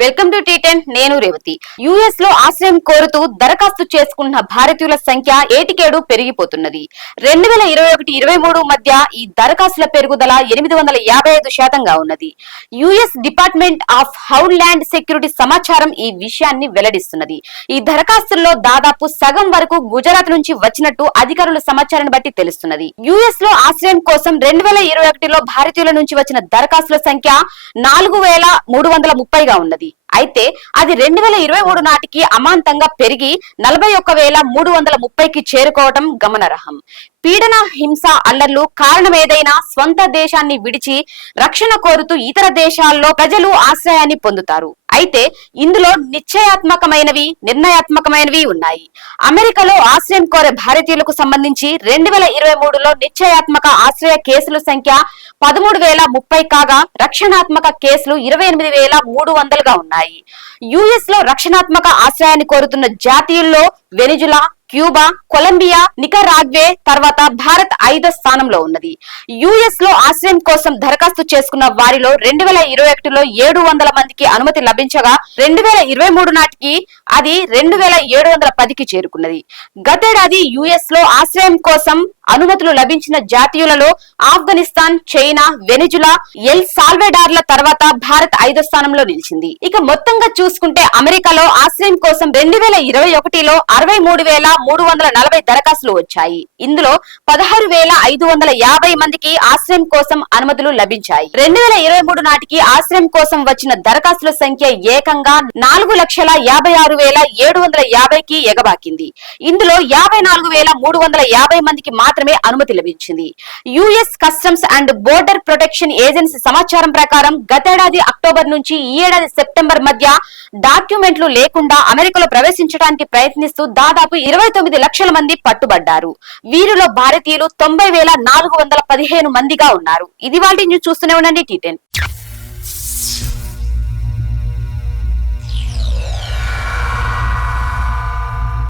Welcome to టీ10 నేను Revathi. US లో ఆశ్రయం కోరుతూ దరఖాస్తు చేసుకున్న భారతీయుల సంఖ్య ఏటికేడు పెరిగిపోతున్నది. 2021-23 మధ్య ఈ దరఖాస్తుల పెరుగుదల 855% ఉన్నది. యుఎస్ డిపార్ట్మెంట్ ఆఫ్ హౌల్యాండ్ సెక్యూరిటీ సమాచారం ఈ విషయాన్ని వెల్లడిస్తున్నది. ఈ దరఖాస్తుల్లో దాదాపు సగం వరకు గుజరాత్ నుంచి వచ్చినట్టు అధికారుల సమాచారాన్ని బట్టి తెలుస్తున్నది. యుఎస్ లో ఆశ్రయం కోసం 2021లో భారతీయుల నుంచి వచ్చిన దరఖాస్తుల సంఖ్య 4330గా ఉన్నది. అయితే అది 2023 నాటికి అమాంతంగా పెరిగి 41,330కి చేరుకోవటం గమనార్హం. పీడన, హింస, అల్లర్లు కారణమేదైనా స్వంత దేశాన్ని విడిచి రక్షణ కోరుతూ ఇతర దేశాల్లో ప్రజలు ఆశ్రయాన్ని పొందుతారు. అయితే ఇందులో నిశ్చయాత్మకమైనవి, నిర్ణయాత్మకమైనవి ఉన్నాయి. అమెరికాలో ఆశ్రయం కోరే భారతీయులకు సంబంధించి 2023లో నిశ్చయాత్మక ఆశ్రయ కేసుల సంఖ్య 13,030 కాగా రక్షణాత్మక కేసులు 28,300గా ఉన్నాయి. యుఎస్ లో రక్షణాత్మక ఆశ్రయాన్ని కోరుతున్న జాతీయుల్లో వెనిజులా, క్యూబా, కొలంబియా, నికరాగ్వే తర్వాత భారత్ 5వ స్థానంలో ఉన్నది. యుఎస్ లో ఆశ్రయం కోసం దరఖాస్తు చేసుకున్న వారిలో 2021లో 700 మందికి అనుమతి లభించగా 2023 నాటికి అది 2,710కి చేరుకున్నది. గతేడాది యుఎస్ లో ఆశ్రయం కోసం అనుమతులు లభించిన జాతీయులలో ఆఫ్ఘనిస్తాన్, చైనా, వెనిజులా, ఎల్ సాల్వెడార్ల తర్వాత భారత్ 5వ స్థానంలో నిలిచింది. ఇక మొత్తంగా చూసుకుంటే అమెరికాలో ఆశ్రయం కోసం 2021లో 63,340 దరఖాస్తులు వచ్చాయి. ఇందులో 16,550 మందికి ఆశ్రయం కోసం అనుమతులు లభించాయి. 2023 నాటికి ఆశ్రయం కోసం వచ్చిన దరఖాస్తుల సంఖ్య ఏకంగా 4,56,750కి ఎగబాకింది. ఇందులో 54,350 మందికి మాత్రమే అనుమతి లభించింది. US customs and border protection agency సమాచారం ప్రకారం గతేడాది అక్టోబర్ నుంచి ఈ ఏడాది సెప్టెంబర్ మధ్య డాక్యుమెంట్లు లేకుండా అమెరికాలో ప్రవేశించడానికి ప్రయత్నిస్తూ దాదాపు 29 లక్షల మంది పట్టుబడ్డారు. వీరిలో భారతీయులు 90,415 మందిగా ఉన్నారు. ఇది వాళ్ళ న్యూస్. చూస్తూనే ఉండండి టీ10.